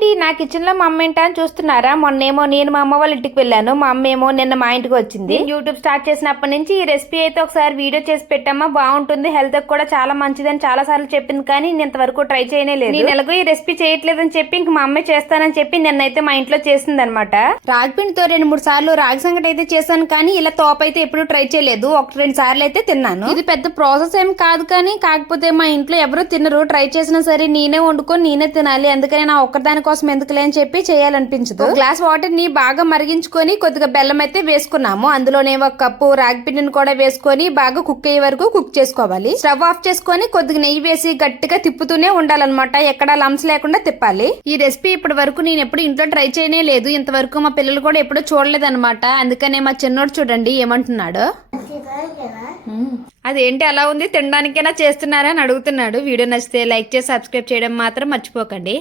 అండి, నా కిచెన్ లో మా అమ్మ ఏంటా అని చూస్తున్నారా? మొన్నేమో నేను మా అమ్మ వాళ్ళ ఇంటికి వెళ్ళాను, మా అమ్మ ఏమో నిన్న మా ఇంటికి వచ్చింది. యూట్యూబ్ స్టార్ట్ చేసినప్పటి నుంచి ఈ రెసిపీ అయితే ఒకసారి వీడియో చేసి పెట్టామా, బాగుంటుంది, హెల్త్ కూడా చాలా మంచిదని చాలా సార్లు చెప్పింది, కానీ నేను ఇంతవరకు ట్రై చేయనే లేదు. నేను ఎలాగో ఈ రెసిపీ చేయట్లేదని చెప్పి ఇంక మా అమ్మే చేస్తానని చెప్పి నిన్నైతే మా ఇంట్లో చేసింది అనమాట. రాగి పిండితో 2-3 సార్లు రాగి సంగటి అయితే చేశాను, కానీ ఇలా తోపు అయితే ఎప్పుడు ట్రై చేయలేదు. 1-2 సార్లు అయితే తిన్నాను. ఇది పెద్ద ప్రాసెస్ ఏం కాదు, కానీ కాకపోతే మా ఇంట్లో ఎవరు తినరు. ట్రై చేసినా సరే నేనే వండుకొని నేనే తినాలి, అందుకని నా ఒక్కదాని కోసం ఎందుకులే అని చెప్పి చేయాలనిపించదు. గ్లాస్ వాటర్ ని బాగా మరిగించుకొని కొద్దిగా బెల్లం అయితే వేసుకున్నాము. అందులోనే 1 కప్పు రాగి పిండిని కూడా వేసుకొని బాగా కుక్ అయ్యే వరకు కుక్ చేసుకోవాలి. స్టవ్ ఆఫ్ చేసుకొని కొద్దిగా నెయ్యి వేసి గట్టిగా తిప్పుతూనే ఉండాలన్నమాట, ఎక్కడా లంప్స్ లేకుండా తిప్పాలి. ఈ రెసిపీ ఇప్పటి వరకు నేను ఎప్పుడు ఇంట్లో ట్రై చేయనే లేదు, ఇంతవరకు మా పిల్లలు కూడా ఎప్పుడు చూడలేదన్నమాట. అందుకనే మా చిన్నోడు చూడండి ఏమంటున్నాడు. అదేంటి అలా ఉంది, తినడానికైనా చేస్తున్నారా అని అడుగుతున్నాడు. వీడియో నచ్చితే లైక్ చేసి సబ్స్క్రైబ్ చేయడం మాత్రం మర్చిపోకండి.